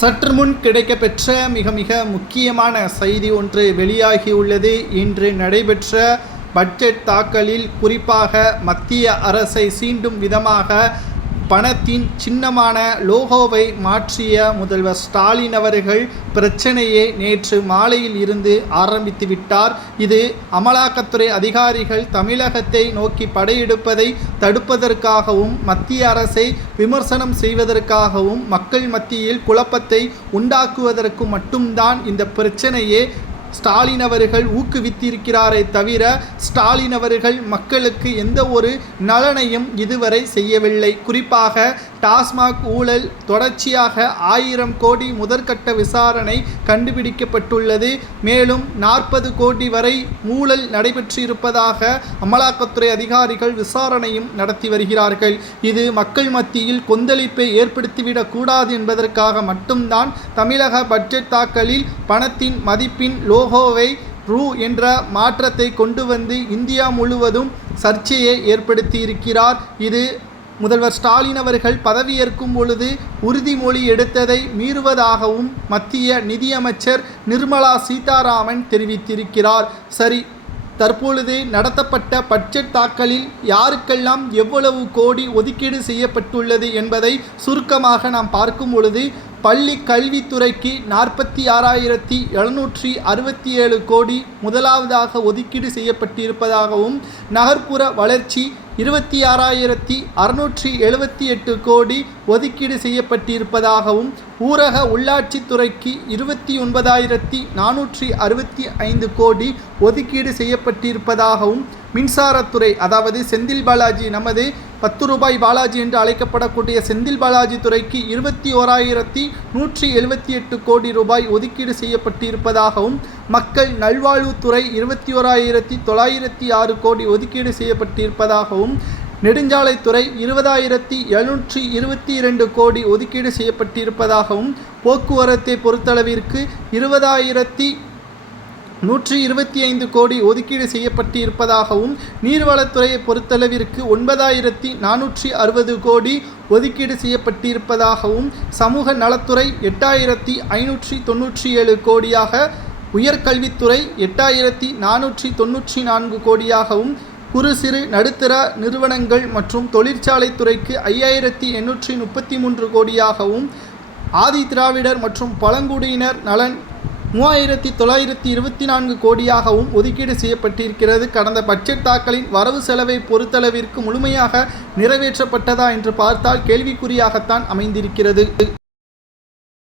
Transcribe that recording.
சற்று முன் கிடைக்கப்பெற்ற மிக மிக முக்கியமான செய்தி ஒன்று வெளியாகியுள்ளது. இன்று நடைபெற்ற பட்ஜெட் தாக்கலில் குறிப்பாக மத்திய அரசை சீண்டும் விதமாக பணத்தின் சின்னமான லோகோவை மாற்றிய முதல்வர் ஸ்டாலின் அவர்கள் பிரச்சனையை நேற்று மாலையில் இருந்து ஆரம்பித்து விட்டார். இது அமலாக்கத்துறை அதிகாரிகள் தமிழகத்தை நோக்கி படையெடுப்பதை தடுப்பதற்காகவும் மத்திய அரசை விமர்சனம் செய்வதற்காகவும் மக்கள் மத்தியில் குழப்பத்தை உண்டாக்குவதற்கு மட்டும்தான் இந்த பிரச்சனையே ஸ்டாலின் அவர்கள் ஊக்குவித்திருக்கிறாரே தவிர ஸ்டாலின் அவர்கள் மக்களுக்கு எந்த ஒரு நலனையும் இதுவரை செய்யவில்லை. குறிப்பாக டாஸ்மாக் ஊழல் தொடர்ச்சியாக 1000 கோடி முதற்கட்ட விசாரணை கண்டுபிடிக்கப்பட்டுள்ளது. மேலும் 40 கோடி வரை ஊழல் நடைபெற்றிருப்பதாக அமலாக்கத்துறை அதிகாரிகள் விசாரணையும் நடத்தி வருகிறார்கள். இது மக்கள் மத்தியில் கொந்தளிப்பை ஏற்படுத்திவிடக் கூடாது என்பதற்காக மட்டும்தான் தமிழக பட்ஜெட் தாக்கலில் பணத்தின் மதிப்பின் லோகோவை ரூ என்ற மாற்றத்தை கொண்டு வந்து இந்தியா முழுவதும் சர்ச்சையை ஏற்படுத்தியிருக்கிறார். இது முதல்வர் ஸ்டாலின் அவர்கள் பதவியேற்கும் பொழுது உறுதிமொழி எடுத்ததை மீறுவதாகவும் மத்திய நிதியமைச்சர் நிர்மலா சீதாராமன் தெரிவித்திருக்கிறார். சரி, தற்பொழுது நடத்தப்பட்ட பட்ஜெட் தாக்கலில் யாருக்கெல்லாம் எவ்வளவு கோடி ஒதுக்கீடு செய்யப்பட்டுள்ளது என்பதை சுருக்கமாக நாம் பார்க்கும் பொழுது பள்ளி கல்வித்துறைக்கு 46,767 கோடி முதலாவதாக ஒதுக்கீடு செய்யப்பட்டிருப்பதாகவும், நகர்ப்புற வளர்ச்சி 26,678 கோடி ஒதுக்கீடு செய்யப்பட்டிருப்பதாகவும், ஊரக உள்ளாட்சித்துறைக்கு 29,465 கோடி ஒதுக்கீடு செய்யப்பட்டிருப்பதாகவும், மின்சாரத்துறை அதாவது செந்தில் பாலாஜி, நமது 10 ரூபாய் பாலாஜி என்று அழைக்கப்படக்கூடிய செந்தில் பாலாஜி துறைக்கு 21,178 கோடி ரூபாய் ஒதுக்கீடு செய்யப்பட்டிருப்பதாகவும், மக்கள் நல்வாழ்வுத்துறை 21,906 கோடி ஒதுக்கீடு செய்யப்பட்டிருப்பதாகவும், நெடுஞ்சாலைத்துறை 20,722 கோடி ஒதுக்கீடு செய்யப்பட்டிருப்பதாகவும், போக்குவரத்தை பொறுத்தளவிற்கு 20,125 கோடி ஒதுக்கீடு செய்யப்பட்டிருப்பதாகவும், நீர்வளத்துறையை பொறுத்தளவிற்கு 9,460 கோடி ஒதுக்கீடு செய்யப்பட்டிருப்பதாகவும், சமூக நலத்துறை 8,597 கோடியாக, உயர்கல்வித்துறை 8,494 கோடியாகவும், குறு சிறு நடுத்தர நிறுவனங்கள் மற்றும் தொழிற்சாலை துறைக்கு 5,833 கோடியாகவும், ஆதி திராவிடர் மற்றும் பழங்குடியினர் நலன் 3,924 கோடியாகவும் ஒதுக்கீடு செய்யப்பட்டிருக்கிறது. கடந்த பட்ஜெட் தாக்கலின் வரவு செலவை பொறுத்தளவிற்கு முழுமையாக நிறைவேற்றப்பட்டதா என்று பார்த்தால் கேள்விக்குறியாகத்தான் அமைந்திருக்கிறது.